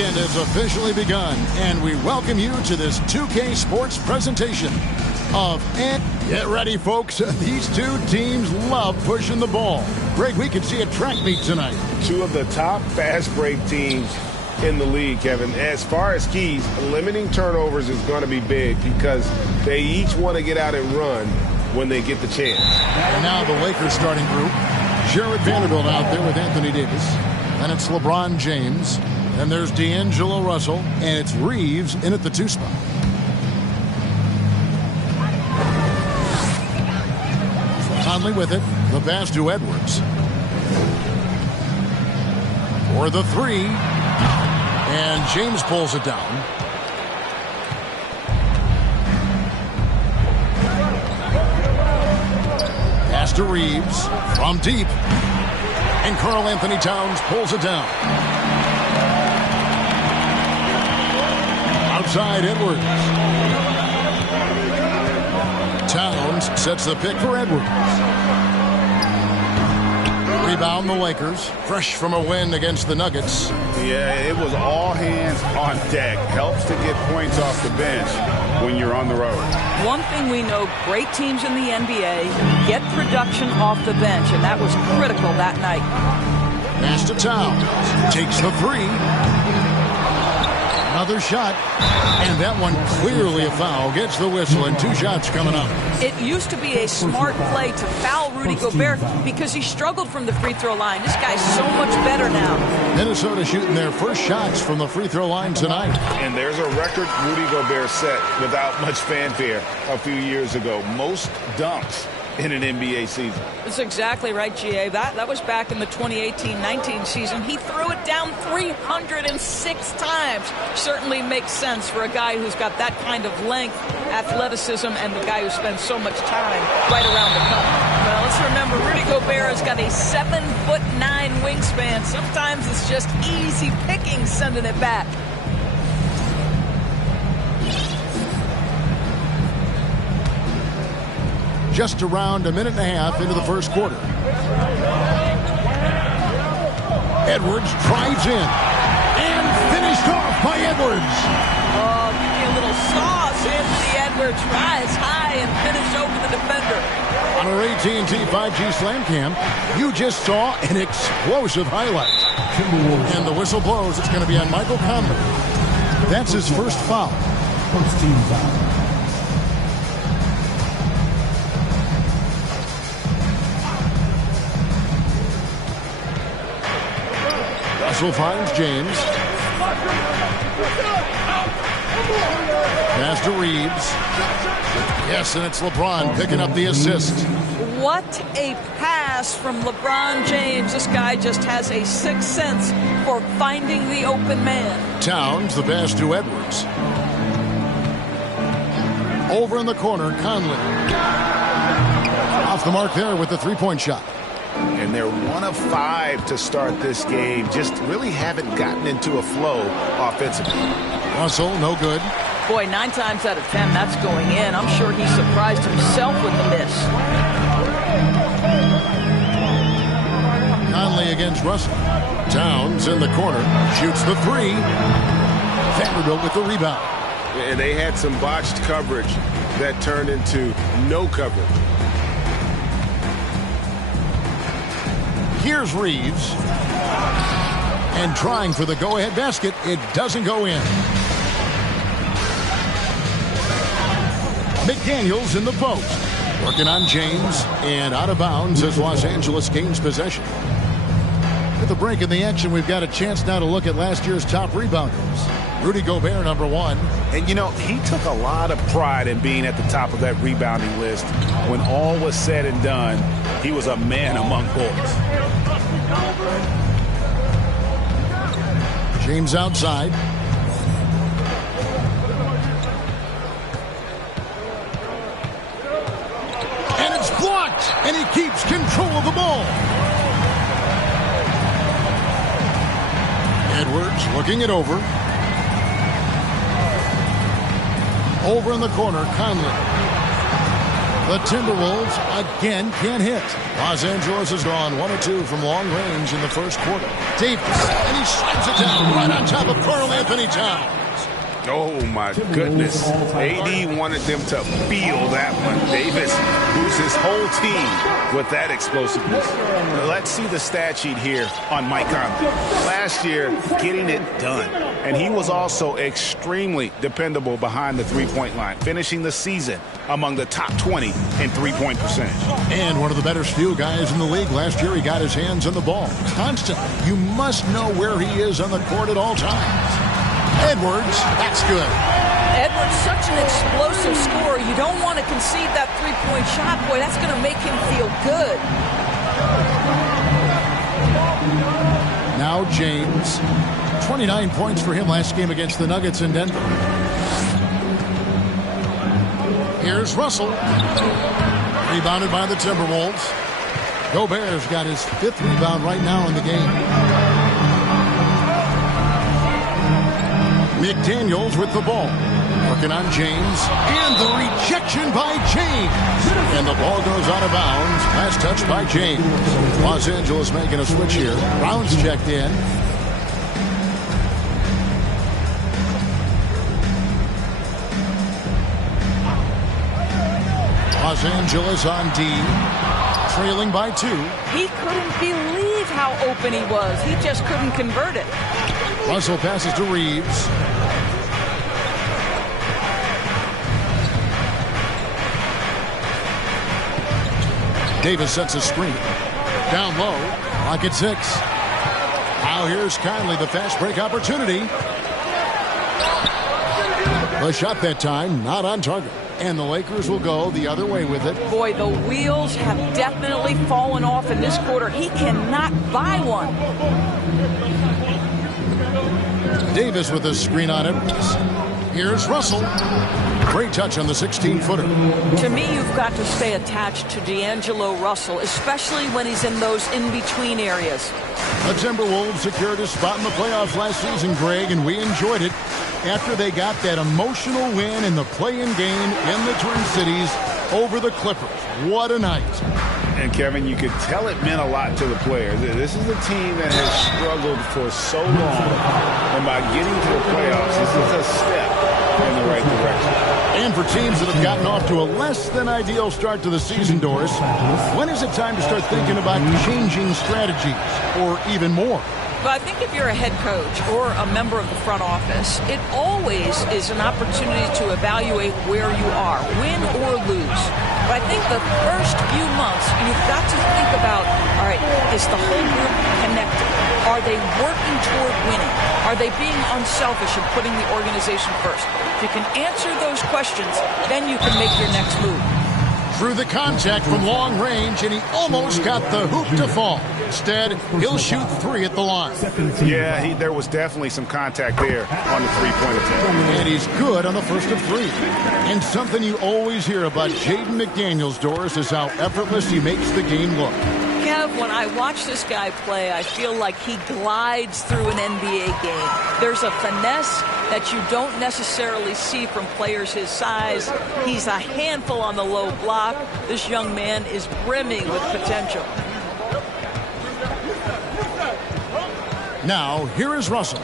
weekend has officially begun, and we welcome you to this 2K Sports presentation of Get ready, folks. These two teams love pushing the ball. Greg, we could see a track meet tonight. Two of the top fast break teams in the league, Kevin. As far as keys, limiting turnovers is going to be big because they each want to get out and run when they get the chance. And now the Lakers starting group. Jared Vanderbilt out there with Anthony Davis. And it's LeBron James. And there's D'Angelo Russell. And it's Reeves in at the 2 spot. Conley with it. The pass to Edwards. For the 3. And James pulls it down. Pass to Reeves from deep. And Karl Anthony Towns pulls it down. Outside Edwards. Towns sets the pick for Edwards. Rebound the Lakers. Fresh from a win against the Nuggets. Yeah, it was all hands on deck. Helps to get points off the bench when you're on the road. One thing we know, great teams in the NBA get production off the bench, and that was critical that night. Pass to Towns. Takes the 3. Another shot. And that one clearly a foul. Gets the whistle, and 2 shots coming up. It used to be a smart play to foul Rudy Gobert because he struggled from the free throw line. This guy's so much better now. Minnesota shooting their first shots from the free throw line tonight. And there's a record Rudy Gobert set without much fanfare a few years ago. Most dunks in an NBA season. That's exactly right, G.A. That was back in the 2018-19 season. He threw it down 306 times. Certainly makes sense for a guy who's got that kind of length, athleticism, and the guy who spends so much time right around the cup. Well, let's remember, Rudy Gobert has got a 7'9" wingspan. Sometimes it's just easy picking sending it back. Just around a minute and a half into the first quarter. Edwards drives in. And finished off by Edwards. Oh, give me a little sauce. Anthony Edwards rise high and finish over the defender. On our AT&T 5G Slam Cam, you just saw an explosive highlight. And the whistle blows. It's going to be on Michael Conley. That's his first foul. First team foul. Russell finds James. Pass to Reeves. Yes, and it's LeBron picking up the assist. What a pass from LeBron James. This guy just has a sixth sense for finding the open man. Towns, the pass to Edwards. Over in the corner, Conley. Off the mark there with the three-point shot. And they're 1 of 5 to start this game. Just really haven't gotten into a flow offensively. Russell, no good. Boy, 9 times out of 10, that's going in. I'm sure he surprised himself with the miss. Conley against Russell. Towns in the corner. Shoots the 3. Vanderbilt with the rebound. And they had some botched coverage that turned into no coverage. Here's Reeves. And trying for the go-ahead basket. It doesn't go in. McDaniels in the post. Working on James. And out of bounds as Los Angeles gains possession. With the break in the action, we've got a chance now to look at last year's top rebounders. Rudy Gobert, number 1. And, you know, he took a lot of pride in being at the top of that rebounding list. When all was said and done, he was a man among boys. James outside. And it's blocked. And he keeps control of the ball. Edwards looking it over. Over in the corner, Conley. The Timberwolves again can't hit. Los Angeles has gone 1 of 2 from long range in the first quarter. Davis, and he slams it down right on top of Karl Anthony Towns. Oh, my goodness. AD wanted them to feel that one. Davis moves his whole team with that explosiveness. Let's see the stat sheet here on Mike Conley. Last year, getting it done. And he was also extremely dependable behind the three-point line, finishing the season among the top 20 in three-point percentage. And one of the better steal guys in the league. Last year, he got his hands on the ball constantly. You must know where he is on the court at all times. Edwards, that's good. Edwards, such an explosive scorer. You don't want to concede that three-point shot. Boy, that's going to make him feel good. Now James. 29 points for him last game against the Nuggets in Denver. Here's Russell. Rebounded by the Timberwolves. Gobert's got his 5th rebound right now in the game. McDaniels with the ball. Working on James. And the rejection by James. And the ball goes out of bounds. Last touch by James. Los Angeles making a switch here. Brown's checked in. Los Angeles on D. Trailing by 2. He couldn't believe how open he was. He just couldn't convert it. Russell passes to Reeves. Davis sets a screen. Down low. Clock at 6. Now here's Conley, the fast break opportunity. The shot that time, not on target. And the Lakers will go the other way with it. Boy, the wheels have definitely fallen off in this quarter. He cannot buy one. Davis with a screen on it. Here's Russell. Great touch on the 16-footer. To me, you've got to stay attached to D'Angelo Russell, especially when he's in those in-between areas. The Timberwolves secured a spot in the playoffs last season, Greg, and we enjoyed it after they got that emotional win in the play-in game in the Twin Cities over the Clippers. What a night. And, Kevin, you could tell it meant a lot to the players. This is a team that has struggled for so long. And by getting to the playoffs, this is a step in the right direction. And for teams that have gotten off to a less than ideal start to the season, Doris, when is it time to start thinking about changing strategies or even more? But I think if you're a head coach or a member of the front office, it always is an opportunity to evaluate where you are, win or lose. But I think the first few months, you've got to think about, all right, is the whole group connected? Are they working toward winning? Are they being unselfish and putting the organization first? If you can answer those questions, then you can make your next move. Through the contact from long range, and he almost got the hoop to fall. Instead, he'll shoot 3 at the line. Yeah, there was definitely some contact there on the three-point attempt. And he's good on the first of 3. And something you always hear about Jaden McDaniels, Doris, is how effortless he makes the game look. Kev, when I watch this guy play, I feel like he glides through an NBA game. There's a finesse that you don't necessarily see from players his size. He's a handful on the low block. This young man is brimming with potential. Now, here is Russell.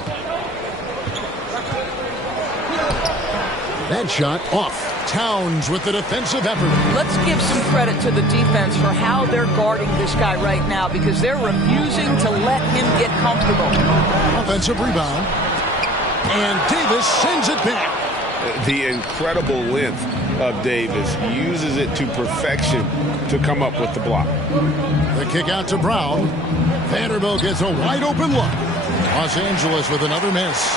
That shot off. Towns with the defensive effort. Let's give some credit to the defense for how they're guarding this guy right now, because they're refusing to let him get comfortable. Offensive rebound. And Davis sends it back. The incredible length of Davis uses it to perfection to come up with the block. The kick out to Brown. Vanderbilt gets a wide open look. Los Angeles with another miss.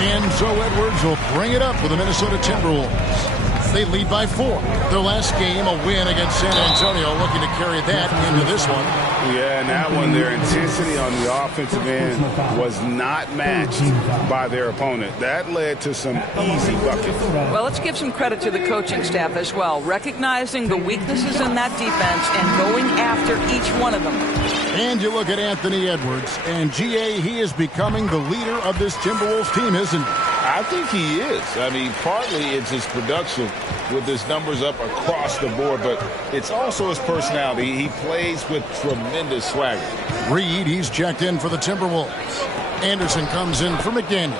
And so Edwards will bring it up for the Minnesota Timberwolves. They lead by 4. Their last game, a win against San Antonio, looking to carry that into this one. Yeah, and that one, their intensity on the offensive end was not matched by their opponent. That led to some easy buckets. Well, let's give some credit to the coaching staff as well, recognizing the weaknesses in that defense and going after each one of them. And you look at Anthony Edwards, and GA, he is becoming the leader of this Timberwolves team, isn't he? I think he is. I mean, partly it's his production with his numbers up across the board, but it's also his personality. He plays with tremendous swagger. Reed, he's checked in for the Timberwolves. Anderson comes in for McDaniel.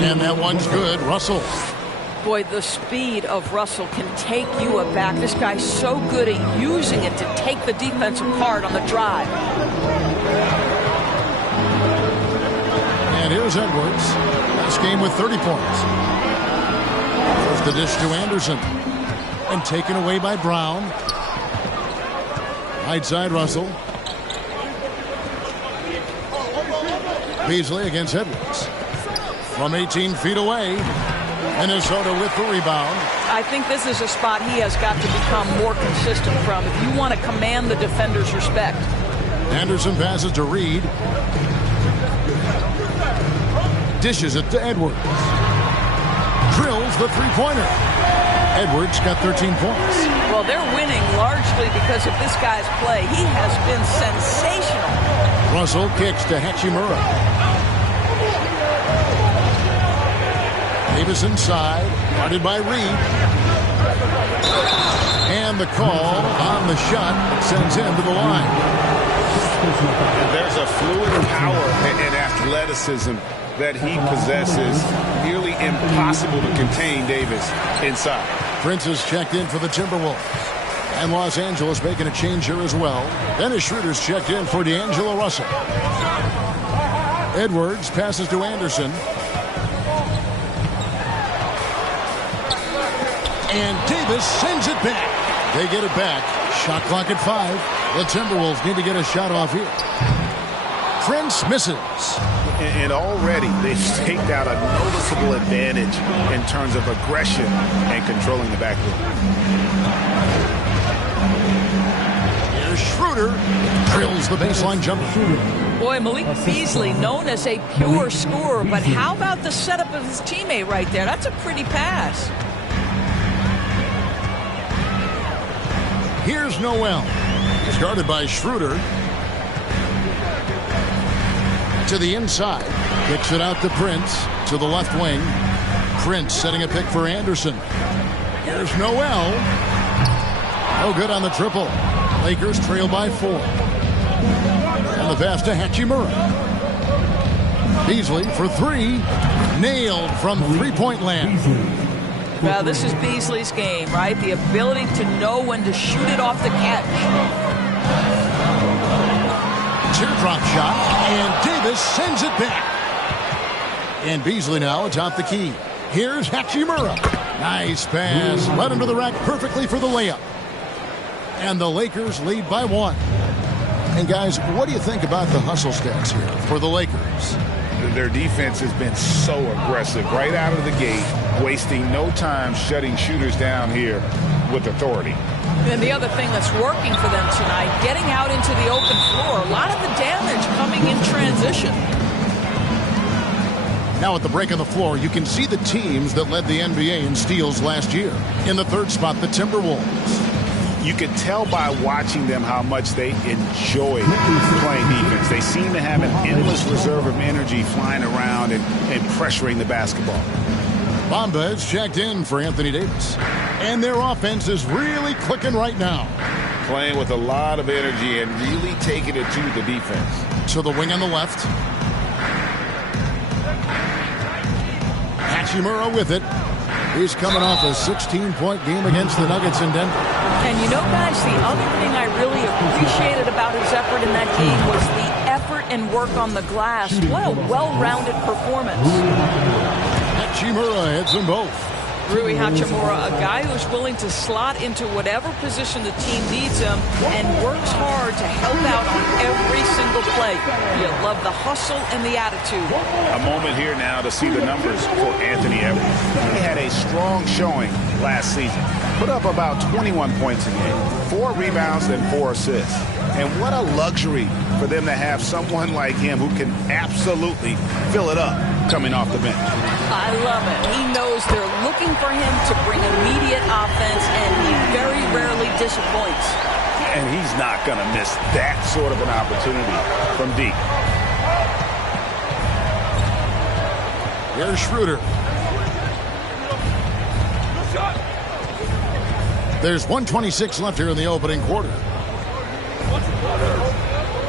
And that one's good. Russell. Boy, the speed of Russell can take you aback. This guy's so good at using it to take the defense apart on the drive. And here's Edwards. Last game with 30 points. First the dish to Anderson. And taken away by Brown. Right side Russell. Beasley against Edwards. From 18 feet away. Minnesota with the rebound. I think this is a spot he has got to become more consistent from if you want to command the defender's respect. Anderson passes to Reed. Dishes it to Edwards. Drills the three-pointer. Edwards got 13 points. Well, they're winning largely because of this guy's play. He has been sensational. Russell kicks to Hachimura. Davis inside, guarded by Reed. And the call on the shot sends him to the line. There's a fluid power and athleticism that he possesses. Nearly impossible to contain Davis inside. Prince is checked in for the Timberwolves. And Los Angeles making a change here as well. Dennis Schroeder's checked in for D'Angelo Russell. Edwards passes to Anderson. And Davis sends it back. They get it back. Shot clock at 5. The Timberwolves need to get a shot off here. Prince misses. And already they've staked out a noticeable advantage in terms of aggression and controlling the backcourt. Here's Schroeder. Drills the baseline jumper. Boy, Malik Beasley, known as a pure scorer, but how about the setup of his teammate right there? That's a pretty pass. Here's Noel. He's guarded by Schroeder. To the inside. Kicks it out to Prince. To the left wing. Prince setting a pick for Anderson. Here's Noel. No good on the triple. Lakers trail by 4. And the pass to Hachimura. Beasley for 3. Nailed from three-point land. Well, this is Beasley's game, right? The ability to know when to shoot it off the catch. Teardrop shot, and Davis sends it back. And Beasley now atop the key. Here's Hachimura. Nice pass. Led him to the rack perfectly for the layup. And the Lakers lead by 1. And guys, what do you think about the hustle stats here for the Lakers? Their defense has been so aggressive right out of the gate, wasting no time shutting shooters down here with authority. And the other thing that's working for them tonight, getting out into the open floor. A lot of the damage coming in transition. Now at the break on the floor, you can see the teams that led the NBA in steals last year. In the third spot, the Timberwolves. You can tell by watching them how much they enjoy playing defense. They seem to have an endless reserve of energy flying around and pressuring the basketball. Bamba is checked in for Anthony Davis. And their offense is really clicking right now. Playing with a lot of energy and really taking it to the defense. To the wing on the left. Hachimura with it. He's coming off a 16-point game against the Nuggets in Denver. And you know, guys, the other thing I really appreciated about his effort in that game was the effort and work on the glass. What a well-rounded performance. Hachimura hits them both. Rui Hachimura, a guy who's willing to slot into whatever position the team needs him and works hard to help out on every single play. You love the hustle and the attitude. A moment here now to see the numbers for Anthony Edwards. He had a strong showing last season. Put up about 21 points a game, 4 rebounds and 4 assists. And what a luxury for them to have someone like him who can absolutely fill it up coming off the bench. I love it. He knows they're looking for him to bring immediate offense, and he very rarely disappoints. And he's not going to miss that sort of an opportunity from deep. Here's Schroeder. There's 1:26 left here in the opening quarter.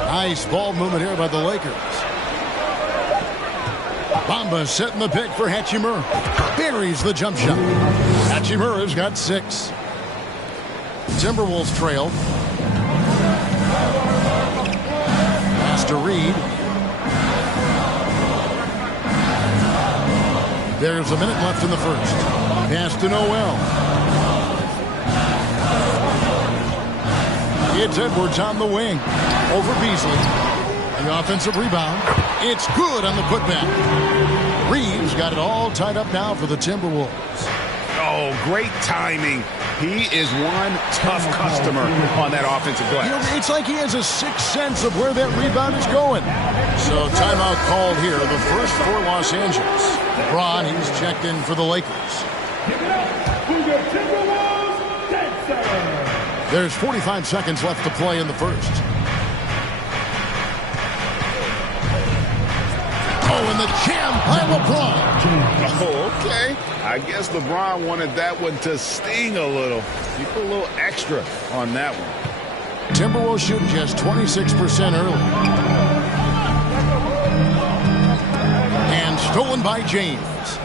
Nice ball movement here by the Lakers. Bamba setting the pick for Hachimura. Buries the jump shot. Hachimura's got 6. Timberwolves trail. Pass to Reed. There's a minute left in the first. Pass to Noel. It's Edwards on the wing. Over Beasley. The offensive rebound. It's good on the putback. Reeves got it all tied up now for the Timberwolves. Oh, great timing. He is one tough customer on that offensive glass. You know, it's like he has a sixth sense of where that rebound is going. So timeout called here, the first for Los Angeles. LeBron, he's checked in for the Lakers. There's 45 seconds left to play in the first. Oh, and the jam by LeBron. Oh, okay. I guess LeBron wanted that one to sting a little. You put a little extra on that one. Timberwolves shooting just 26% early. And stolen by James.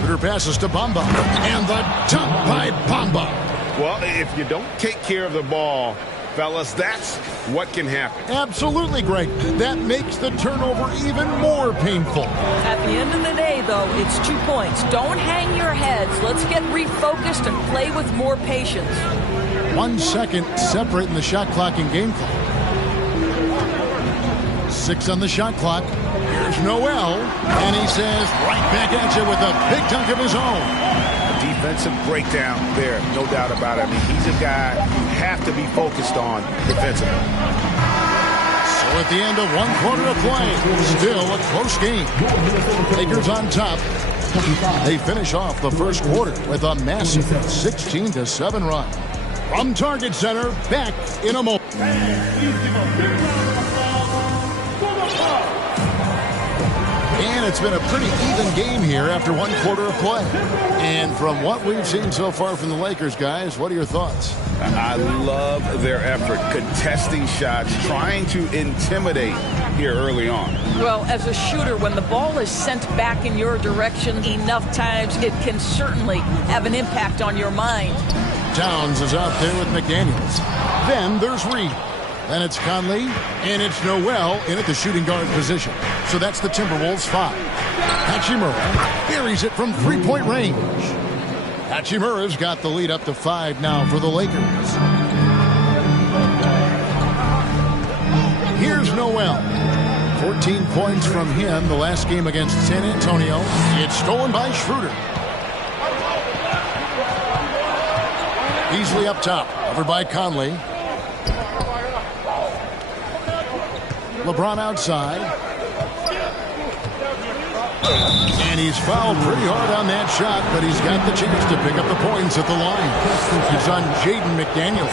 Shooter passes to Bamba. And the dunk by Bamba. Well, if you don't take care of the ball, fellas, that's what can happen. Absolutely, Greg. That makes the turnover even more painful. At the end of the day, though, it's 2 points. Don't hang your heads. Let's get refocused and play with more patience. 1 second separating the shot clock and game clock. 6 on the shot clock. Here's Noel, and he says right back at you with a big dunk of his own. Defensive breakdown there, no doubt about it. I mean, he's a guy you have to be focused on defensively. So at the end of 1 quarter of play, still a close game. Lakers on top. They finish off the first quarter with a massive 16-7 run. From Target Center, back in a moment. And it's been a pretty even game here after 1 quarter of play. And from what we've seen so far from the Lakers, guys, what are your thoughts? I love their effort, contesting shots, trying to intimidate here early on. Well, as a shooter, when the ball is sent back in your direction enough times, it can certainly have an impact on your mind. Towns is out there with McDaniels. Then there's Reed. Then it's Conley, and it's Noel in at the shooting guard position. So that's the Timberwolves 5. Hachimura buries it from 3-point range. Hachimura's got the lead up to 5 now for the Lakers. Here's Noel. 14 points from him the last game against San Antonio. It's stolen by Schroeder. Beasley up top, over by Conley. LeBron outside. And he's fouled pretty hard on that shot, but he's got the chance to pick up the points at the line. It's on Jaden McDaniels.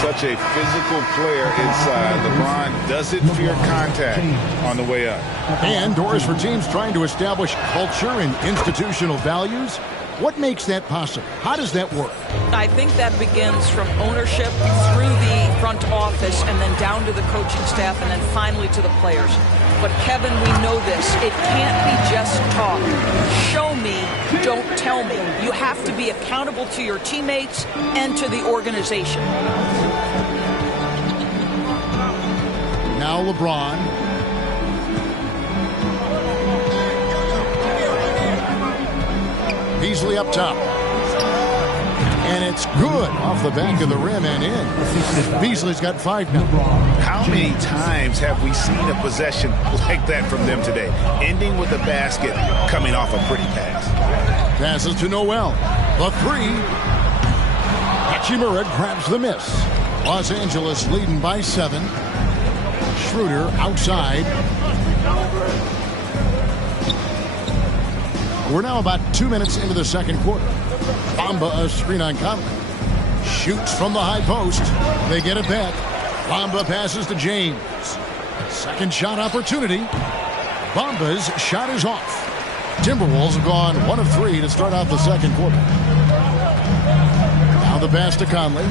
Such a physical player inside. LeBron doesn't fear contact on the way up. And doors for teams trying to establish culture and institutional values. What makes that possible? How does that work? I think that begins from ownership through the front office and then down to the coaching staff and then finally to the players. But, Kevin, we know this. It can't be just talk. Show me, don't tell me. You have to be accountable to your teammates and to the organization. Now LeBron. Beasley up top. And it's good off the back of the rim and in. Beasley's got 5 now. How many times have we seen a possession like that from them today? Ending with a basket, coming off a pretty pass. Passes to Noel. The 3. Hachimura grabs the miss. Los Angeles leading by 7. Schroeder outside. We're now about 2 minutes into the second quarter. Bamba a screen on Conley. Shoots from the high post. They get it back. Bamba passes to James. Second shot opportunity. Bamba's shot is off. Timberwolves have gone 1 of 3 to start out the second quarter. the pass to Conley.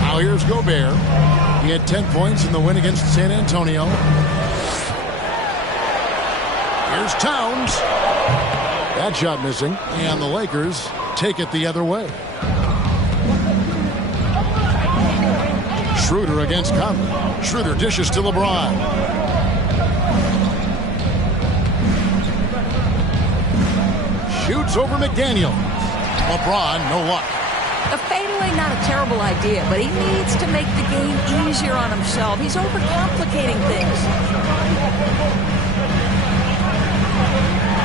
Now here's Gobert. He had 10 points in the win against San Antonio. Here's Towns. That shot missing. And the Lakers take it the other way. Schroeder against Conley. Schroeder dishes to LeBron. Shoots over McDaniel. LeBron, no luck. The fadeaway, not a terrible idea, but he needs to make the game easier on himself. He's overcomplicating things.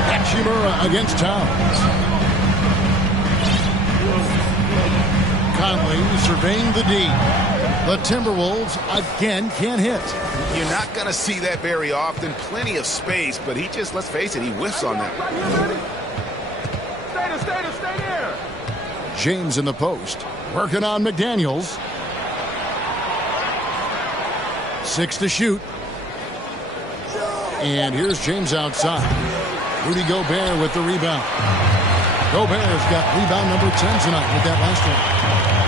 Hachimura against Towns. Conley surveying the D. The Timberwolves again can't hit. You're not going to see that very often. Plenty of space, but he just, let's face it, he whiffs on that. Stay there. James in the post. Working on McDaniels. 6 to shoot. And here's James outside. Rudy Gobert with the rebound. Gobert's got rebound number 10 tonight with that last one.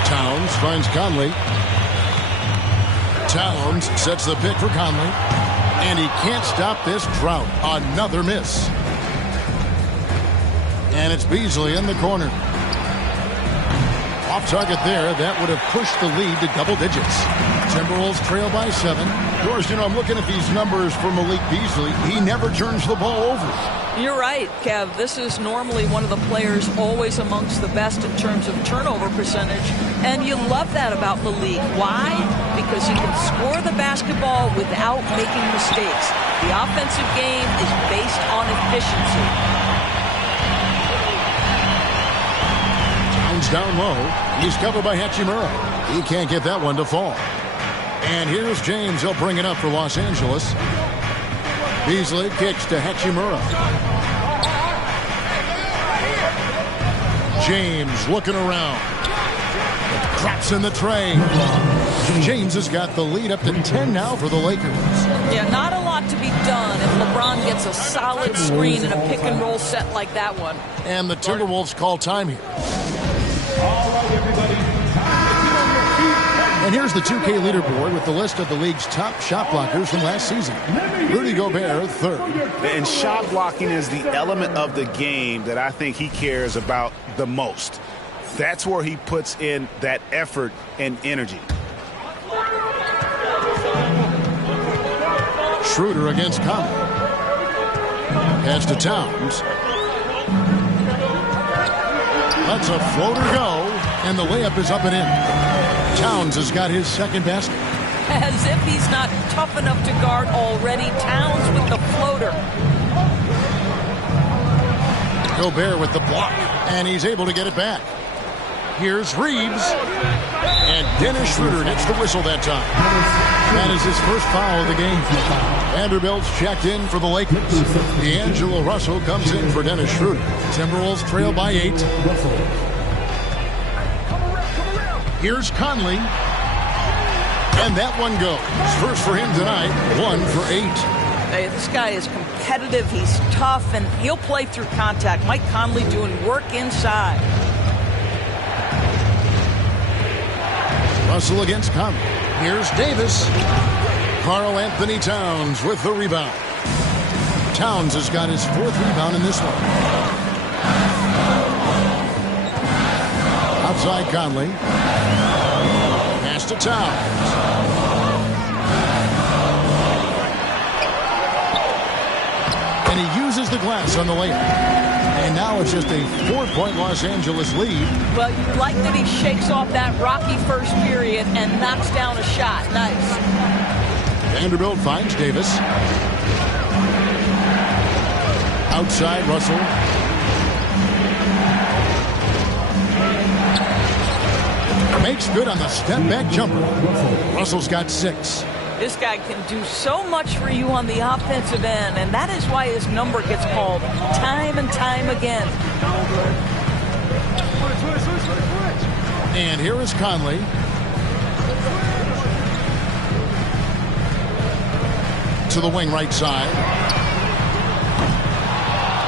Towns finds Conley. Towns sets the pick for Conley. And he can't stop this drought. Another miss. And it's Beasley in the corner. Off target there. That would have pushed the lead to double digits. Timberwolves trail by 7. Doris, I'm looking at these numbers for Malik Beasley. He never turns the ball over. You're right, Kev. This is normally one of the players always amongst the best in terms of turnover percentage. And you love that about Malik. Why? Because he can score the basketball without making mistakes. The offensive game is based on efficiency. Towns down low. He's covered by Hachimura. He can't get that one to fall. And here's James. He'll bring it up for Los Angeles. Beasley kicks to Hachimura. James looking around. Drops in the tray. James has got the lead up to 10 now for the Lakers. Yeah, not a lot to be done if LeBron gets a solid screen in a pick and roll set like that one. And the Timberwolves call time here. All right, everybody. And here's the 2K leaderboard with the list of the league's top shot blockers from last season. Rudy Gobert, 3rd. And shot blocking is the element of the game that I think he cares about the most. That's where he puts in that effort and energy. Schroeder against Conley. Pass to Towns. Lets a floater go, and the layup is up and in. Towns has got his second basket. As if he's not tough enough to guard already. Towns with the floater. Gobert with the block, and he's able to get it back. Here's Reeves, and Dennis Schroeder gets the whistle that time. That is his first foul of the game. Vanderbilt's checked in for the Lakers. D'Angelo Russell comes in for Dennis Schroeder. Timberwolves trail by 8. Here's Conley. And that one goes. First for him tonight, 1 for 8. Hey, this guy is competitive. He's tough, and he'll play through contact. Mike Conley doing work inside. Russell against Conley. Here's Davis. Karl Anthony Towns with the rebound. Towns has got his 4th rebound in this one. Outside Conley. Pass to Towns. And he uses the glass on the layup. And now it's just a 4-point Los Angeles lead. Well, you like that he shakes off that rocky first period and knocks down a shot. Nice. Vanderbilt finds Davis. Outside Russell. Makes good on the step-back jumper. Russell's got 6. This guy can do so much for you on the offensive end, and that is why his number gets called time and time again. And here is Conley. To the wing right side.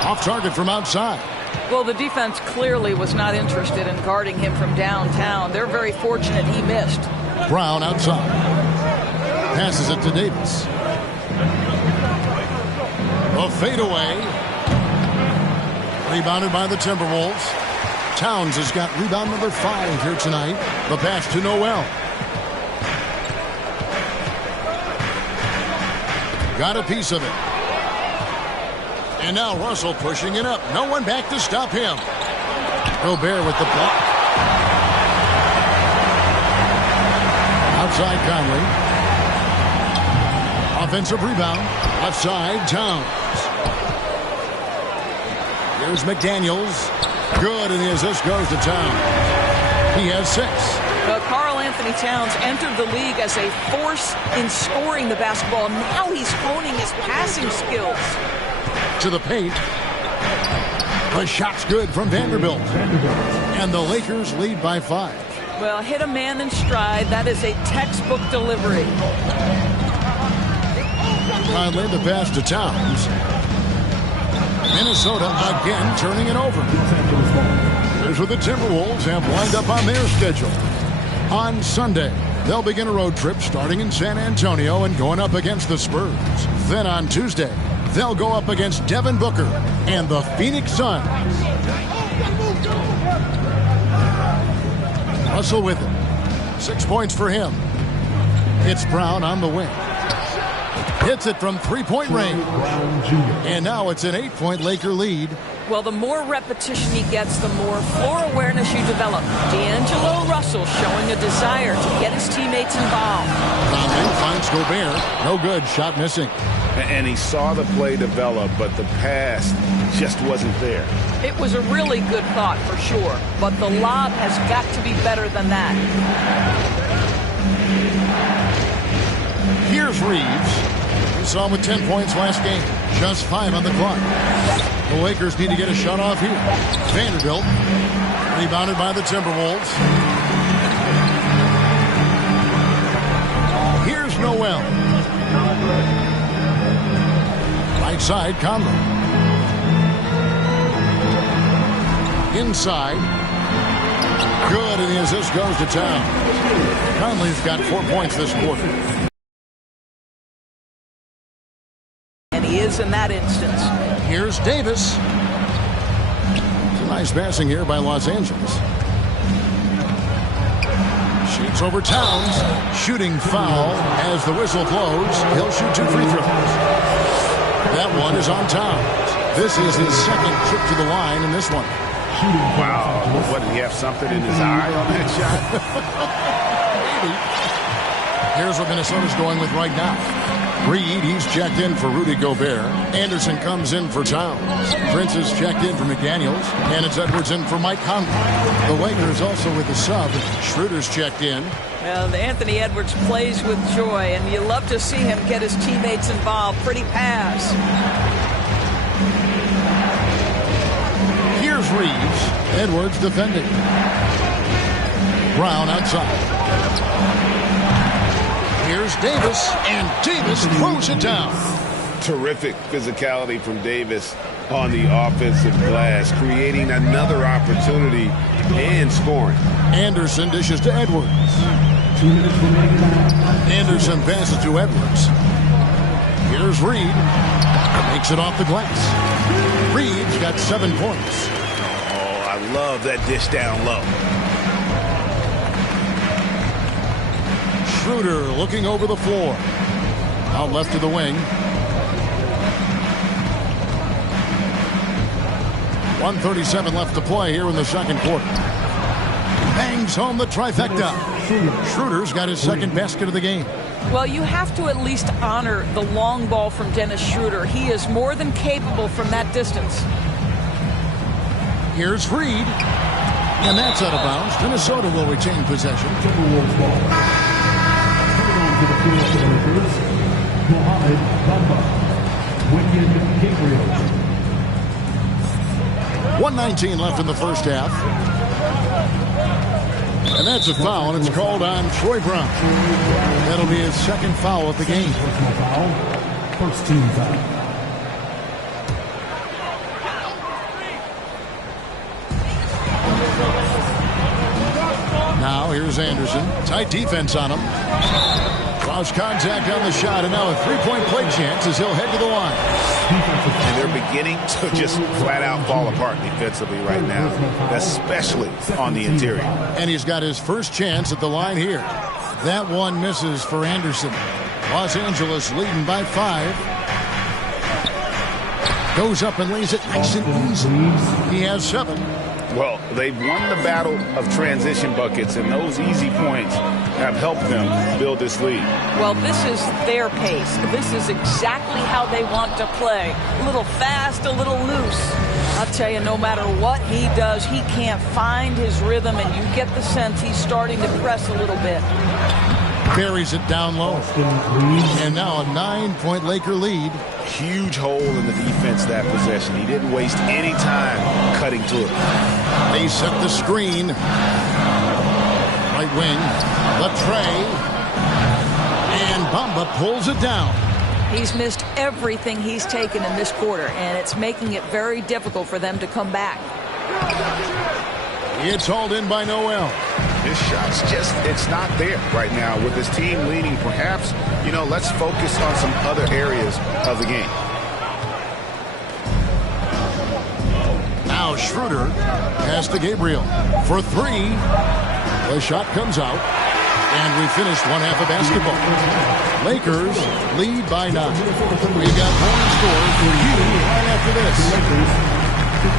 Off target from outside. Well, the defense clearly was not interested in guarding him from downtown. They're very fortunate he missed. Brown outside. Passes it to Davis. A fadeaway. Rebounded by the Timberwolves. Towns has got rebound number 5 here tonight. The pass to Noel. Got a piece of it. And now Russell pushing it up. No one back to stop him. Gobert with the block. Outside Conley. Offensive rebound. Left side, Towns. Here's McDaniels. Good, and the assist goes to Towns. He has 6. Karl Anthony Towns entered the league as a force in scoring the basketball. Now he's honing his passing skills. To the paint. The shot's good from Vanderbilt. And the Lakers lead by 5. Well, hit a man in stride. That is a textbook delivery. Conley, the pass to Towns. Minnesota again turning it over. Here's what the Timberwolves have lined up on their schedule. On Sunday, they'll begin a road trip starting in San Antonio and going up against the Spurs. Then on Tuesday, they'll go up against Devin Booker and the Phoenix Suns. Russell with it. 6 points for him. It's Brown on the wing. Hits it from three-point range. And now it's an 8-point Laker lead. Well, the more repetition he gets, the more floor awareness you develop. D'Angelo Russell showing a desire to get his teammates involved. Conley finds Gobert. No good. Shot missing. And he saw the play develop, but the pass just wasn't there. It was a really good thought for sure, but the lob has got to be better than that. Here's Reeves. We saw him with 10 points last game. Just 5 on the clock. The Lakers need to get a shot off here. Vanderbilt. Rebounded by the Timberwolves. Here's Noel. Right side, Conley. Inside. Good, and the assist goes to Towns. Conley's got 4 points this quarter. And he is in that instance. Here's Davis. It's a nice passing here by Los Angeles. Shoots over Towns. Shooting foul as the whistle blows. He'll shoot 2 free throws. That one is on Towns. This is his second trip to the line in this one. Wow. What, did he have something in his eye on that shot? Maybe. Here's what Minnesota's going with right now. Reed, he's checked in for Rudy Gobert. Anderson comes in for Towns. Prince is checked in for McDaniels. And it's Edwards in for Mike Conley. The Lakers also with the sub. Schroeder's checked in. Well, Anthony Edwards plays with joy, and you love to see him get his teammates involved. Pretty pass. Here's Reeves. Edwards defending. Brown outside. Here's Davis, and Davis throws it down. Terrific physicality from Davis on the offensive glass, creating another opportunity and scoring. Anderson dishes to Edwards. Anderson passes to Edwards. Here's Reed. Makes it off the glass. Reed's got 7 points. Oh, I love that dish down low. Schroeder looking over the floor. Out left to the wing. 1:37 left to play here in the second quarter. Bangs home the trifecta. Schroeder's got his second basket of the game. Well, you have to at least honor the long ball from Dennis Schroeder. He is more than capable from that distance. Here's Reed. And that's out of bounds. Minnesota will retain possession. Timberwolves ball. Coming on to the field for the Lakers, Mohamed Bamba. Wenyen Gabriel. 1:19 left in the first half. And that's a foul, and it's called on Troy Brown. That'll be his second foul of the game. Personal foul. First team foul. Tight defense on him. Lost contact on the shot, and now a three-point play chance as he'll head to the line. And they're beginning to just flat out fall apart defensively right now, especially on the interior. And he's got his first chance at the line here. That one misses for Anderson. Los Angeles leading by 5. Goes up and lays it nice and easy. He has 7. Well, they've won the battle of transition buckets, and those easy points have helped them build this lead. Well, this is their pace. This is exactly how they want to play. A little fast, a little loose. I'll tell you, no matter what he does, he can't find his rhythm, and you get the sense he's starting to press a little bit. Buries it down low. And now a 9-point Laker lead. Huge hole in the defense that possession. He didn't waste any time cutting to it. They set the screen. Right wing. Latre. And Bamba pulls it down. He's missed everything he's taken in this quarter, and it's making it very difficult for them to come back. It's hauled in by Noel. His shot's just, it's not there right now with his team leading. Perhaps, let's focus on some other areas of the game. Now Schroeder pass to Gabriel for 3. The shot comes out, and we finished one half of basketball. Lakers lead by 9. We've got more in store for you right after this.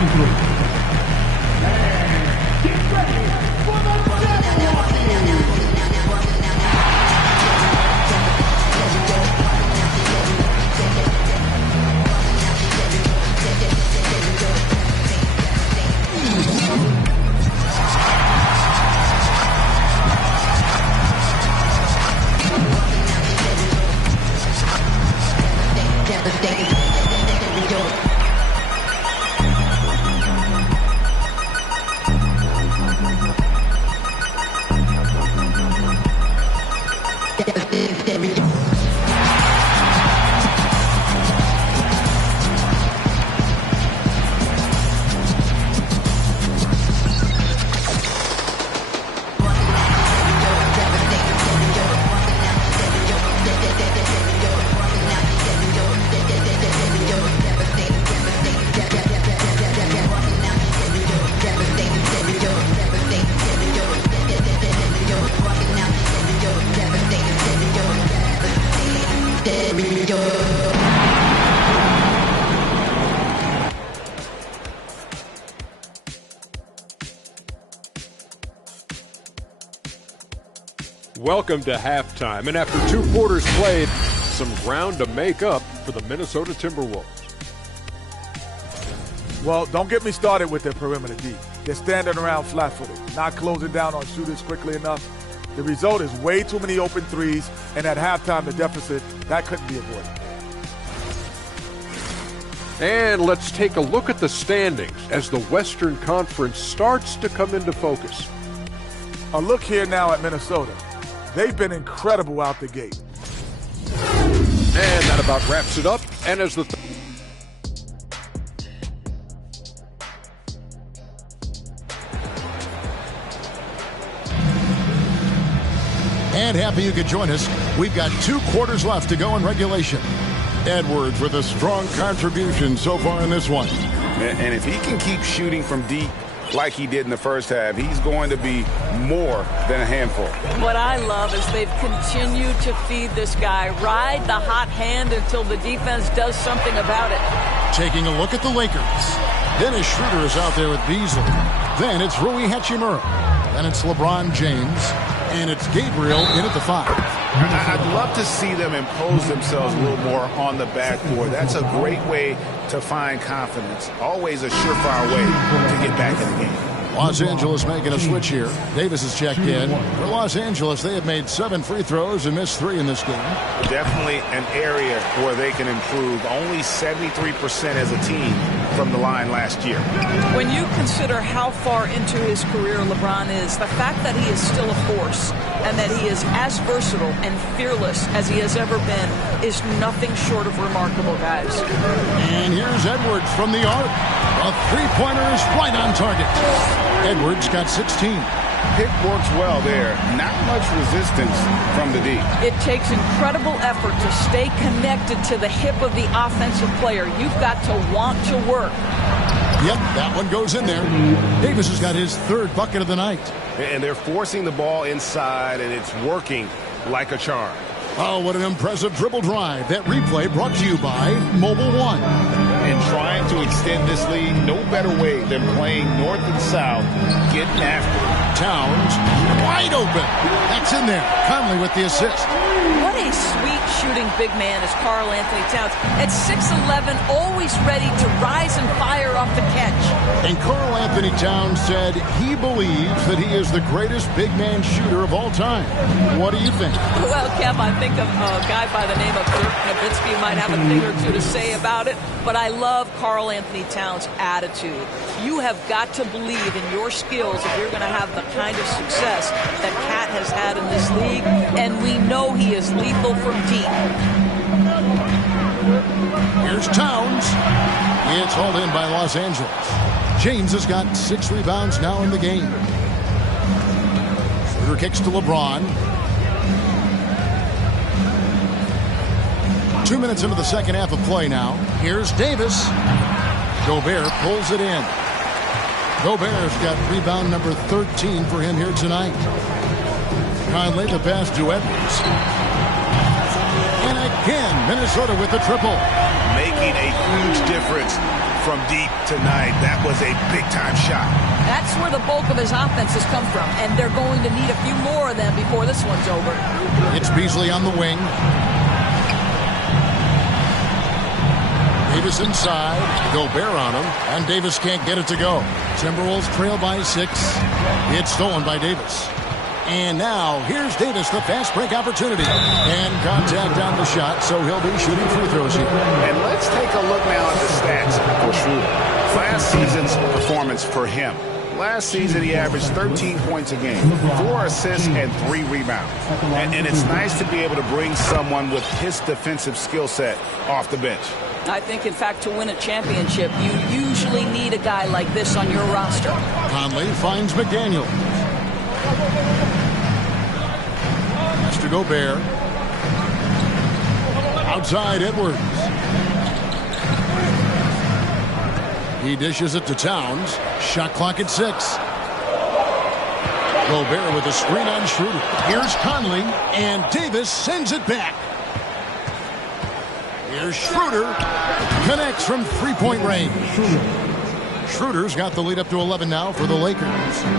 53. Welcome to halftime, and after 2 quarters played, some ground to make up for the Minnesota Timberwolves. Well, don't get me started with their perimeter D. They're standing around flat-footed, not closing down on shooters quickly enough. The result is way too many open threes, and at halftime, the deficit, that couldn't be avoided. And let's take a look at the standings as the Western Conference starts to come into focus. A look here now at Minnesota. They've been incredible out the gate. And that about wraps it up. And as the And happy you could join us. We've got 2 quarters left to go in regulation. Edwards with a strong contribution so far in this one. And if he can keep shooting from deep like he did in the first half, he's going to be more than a handful. What I love is they've continued to feed this guy, ride the hot hand until the defense does something about it. Taking a look at the Lakers. Dennis Schroeder is out there with Beasley. Then it's Rui Hachimura. Then it's LeBron James. And it's Gabriel in at the 5. I'd love to see them impose themselves a little more on the backboard. That's a great way to find confidence. Always a surefire way to get back in the game. Los Angeles making a switch here. Davis is checked in. For Los Angeles, they have made 7 free throws and missed 3 in this game. Definitely an area where they can improve. Only 73% as a team from the line last year. When you consider how far into his career LeBron is, the fact that he is still a force and that he is as versatile and fearless as he has ever been is nothing short of remarkable, guys. And here's Edwards from the arc. A three-pointer is right on target. Edwards got 16. pick works well there. Not much resistance from the D. It takes incredible effort to stay connected to the hip of the offensive player. You've got to want to work. Yep, that one goes in there. Davis has got his third bucket of the night. And they're forcing the ball inside, and it's working like a charm. Oh, what an impressive dribble drive. That replay brought to you by Mobile One. And trying to extend this lead, no better way than playing north and south, getting after it. Towns, wide open. That's in there. Conley with the assist. What a sweet shooting big man is Karl Anthony Towns. At 6'11", always ready to rise and fire off the catch. And Karl Anthony Towns said he believes that he is the greatest big man shooter of all time. What do you think? Well, Kev, I think of a guy by the name of Dirk Nowitzki might have a thing or two to say about it, but I love Karl Anthony Towns' attitude. You have got to believe in your skills if you're going to have the kind of success that Cat has had in this league, and we know he is lethal from deep. Here's Towns. It's hauled in by Los Angeles. James has got 6 rebounds now in the game. Schroeder kicks to LeBron. 2 minutes into the second half of play now. Here's Davis. Gobert pulls it in. Gobert's got rebound number 13 for him here tonight. Conley the pass to Edwards. And again, Minnesota with the triple. Making a huge difference from deep tonight. That was a big-time shot. That's where the bulk of his offense has come from, and they're going to need a few more of them before this one's over. It's Beasley on the wing. Davis inside, Gobert on him, and Davis can't get it to go. Timberwolves trail by 6. It's stolen by Davis. And now, here's Davis, the fast break opportunity. And contact on the shot, so he'll be shooting free throws here. And let's take a look now at the stats for Schroeder. Last season's performance for him. Last season, he averaged 13 points a game, 4 assists, and 3 rebounds. And it's nice to be able to bring someone with his defensive skill set off the bench. I think, in fact, to win a championship, you usually need a guy like this on your roster. Conley finds McDaniel. Mr. Gobert. Outside Edwards. He dishes it to Towns. Shot clock at 6. Gobert with a screen on Schroeder. Here's Conley, and Davis sends it back. Here's Schroeder. Connects from three-point range. Schroeder's got the lead up to 11 now for the Lakers.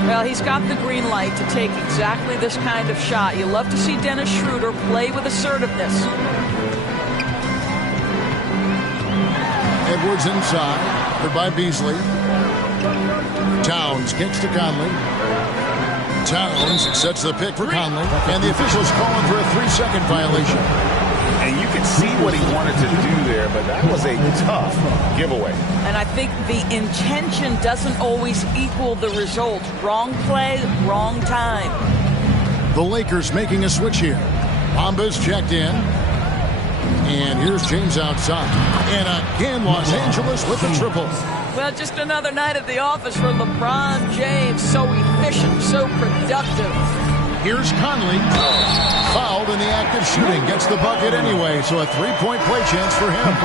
Well, he's got the green light to take exactly this kind of shot. You love to see Dennis Schroeder play with assertiveness. Edwards inside. Covered by Beasley. Towns kicks to Conley. Towns sets the pick for Conley. And the officials calling for a 3-second violation. And you can see what he wanted to do there, but that was a tough giveaway. And I think the intention doesn't always equal the result. Wrong play, wrong time. The Lakers making a switch here. Bamba's checked in. And here's James outside. And again, Los Angeles with the triple. Well, just another night at the office for LeBron James. So efficient, so productive. Here's Conley. Fouled in the act of shooting. Gets the bucket anyway, so a 3-point play chance for him.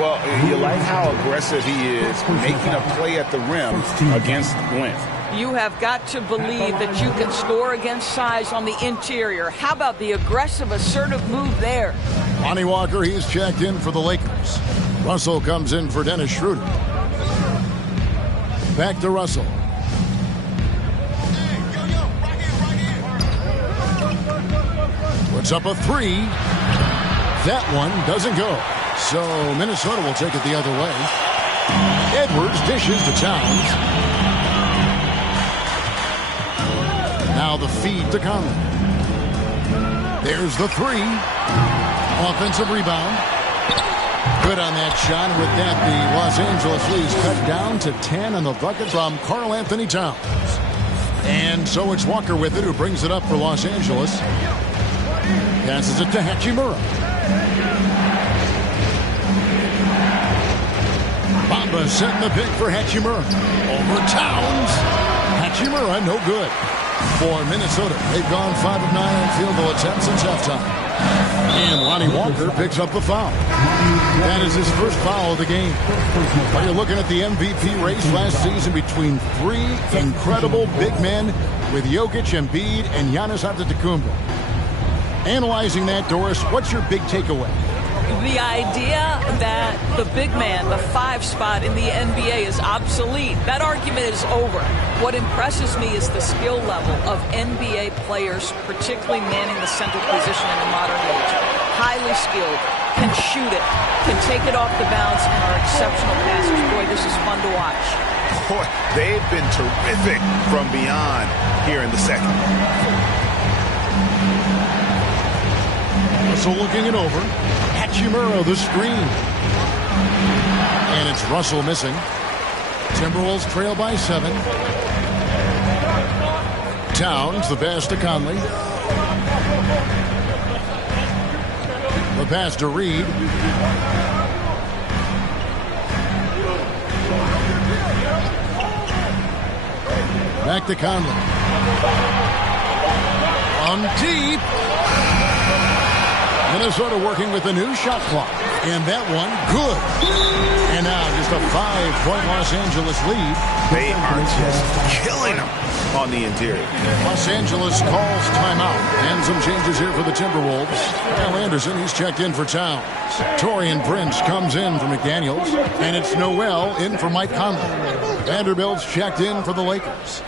Well, you like how aggressive he is, making a play at the rim against length. You have got to believe that you can score against size on the interior. How about the aggressive, assertive move there? Lonnie Walker, he's checked in for the Lakers. Russell comes in for Dennis Schroeder. Back to Russell. Puts up a 3. That one doesn't go. So Minnesota will take it the other way. Edwards dishes to Towns. Now the feed to Conley. There's the 3. Offensive rebound. Good on that shot. With that, the Los Angeles leads cut down to 10 on the bucket from Karl Anthony Towns. And so it's Walker with it, who brings it up for Los Angeles. Passes it to Hachimura. Bamba setting the pick for Hachimura. Over Towns. Hachimura, no good. for Minnesota. They've gone 5 of 9 on field goal attempts since halftime. And Lonnie Walker picks up the foul. That is his first foul of the game. Well, you're looking at the MVP race last season between three incredible big men with Jokic, Embiid, and Giannis Antetokounmpo. Analyzing that, Doris, what's your big takeaway? The idea that the big man, the 5 spot in the NBA is obsolete. That argument is over. What impresses me is the skill level of NBA players, particularly manning the center position in the modern age. Highly skilled, can shoot it, can take it off the bounce, and are exceptional passers. Boy, this is fun to watch. Boy, they've been terrific from beyond here in the second. So looking it over. Hachimura, the screen. And it's Russell missing. Timberwolves trail by 7. Towns, the pass to Conley. The pass to Reed. Back to Conley. On deep. Minnesota working with a new shot clock. And that one, good. And now just a 5-point Los Angeles lead. They are just killing them on the interior. Los Angeles calls timeout. And some changes here for the Timberwolves. Al Anderson, he's checked in for Towns. Taurean Prince comes in for McDaniels. And it's Noel in for Mike Conley. Vanderbilt's checked in for the Lakers.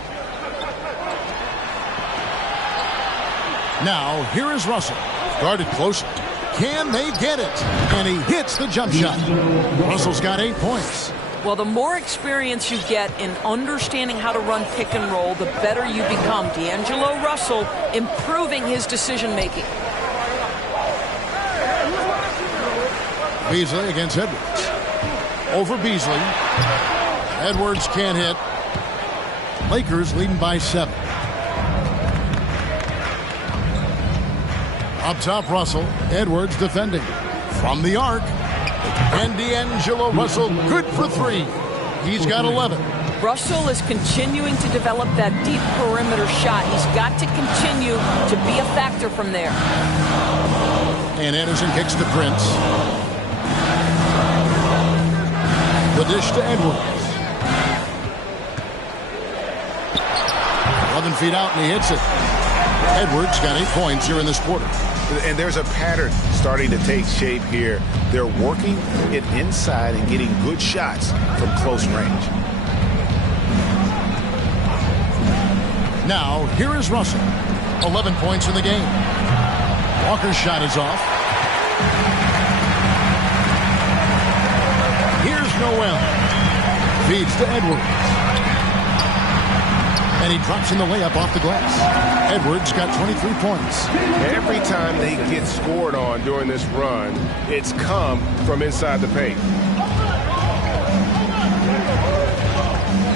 Now, here is Russell. Guarded closely. Can they get it? And he hits the jump shot. Russell's got 8 points. Well, the more experience you get in understanding how to run pick and roll, the better you become. D'Angelo Russell improving his decision-making. Beasley against Edwards. Over Beasley. Edwards can't hit. Lakers leading by 7. Up top, Russell. Edwards defending. From the arc. And D'Angelo Russell, good for 3. He's got 11. Russell is continuing to develop that deep perimeter shot. He's got to continue to be a factor from there. And Anderson kicks to Prince. The dish to Edwards. 11 feet out, and he hits it. Edwards got 8 points here in this quarter. And there's a pattern starting to take shape here. They're working it inside and getting good shots from close range. Now, here is Russell. 11 points in the game. Walker's shot is off. Here's Noel. Feeds to Edwards. And he drops in the layup off the glass. Edwards got 23 points. Every time they get scored on during this run, it's come from inside the paint.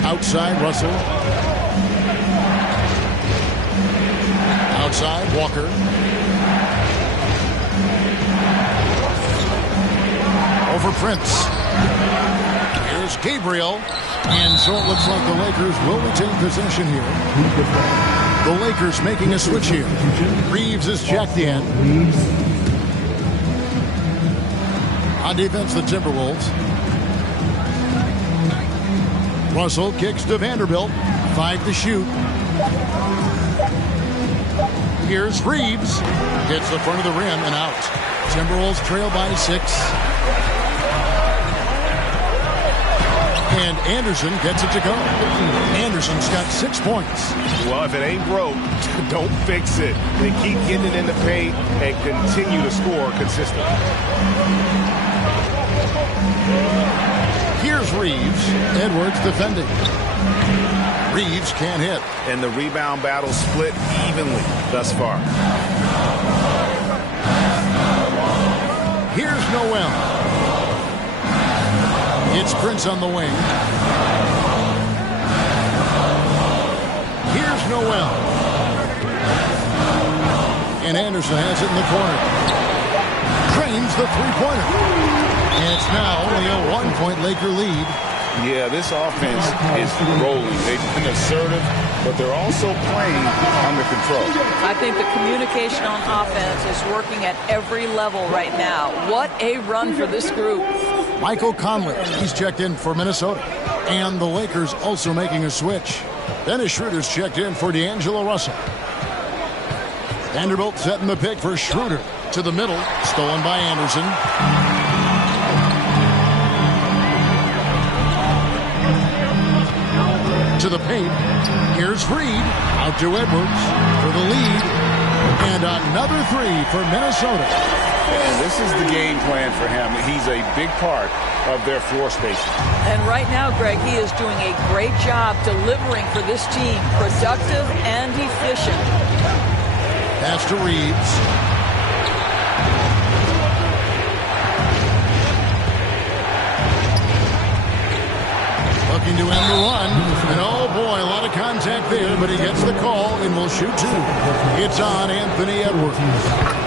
Outside, Russell. Outside, Walker. Over Prince. Here's Gabriel. And so it looks like the Lakers will retain possession here. The Lakers making a switch here. Reeves is checked in. On defense, the Timberwolves. Russell kicks to Vanderbilt. 5 to shoot. Here's Reeves. Hits the front of the rim and out. Timberwolves trail by 6. And Anderson gets it to go. Anderson's got 6 points. Well, if it ain't broke, don't fix it. They keep getting it in the paint and continue to score consistently. Here's Reeves. Edwards defending. Reeves can't hit. And the rebound battle split evenly thus far. Here's Noel. It's Prince on the wing. Here's Noel. And Anderson has it in the corner. Drains the three-pointer. And it's now only a 1-point Laker lead. Yeah, this offense is rolling. They've been assertive. but they're also playing under control. I think the communication on offense is working at every level right now. What a run for this group. Michael Conley, he's checked in for Minnesota. And the Lakers also making a switch. Dennis Schroeder's checked in for D'Angelo Russell. Vanderbilt setting the pick for Schroeder. To the middle, stolen by Anderson. To the paint. Here's Reed. Out to Edwards for the lead. And another three for Minnesota. And this is the game plan for him. He's a big part of their floor spacing. And right now, Greg, he is doing a great job delivering for this team. Productive and efficient. Pass to Reeves. Looking to end the run. And oh boy, a lot of contact there, but he gets the call and will shoot two. It's on Anthony Edwards.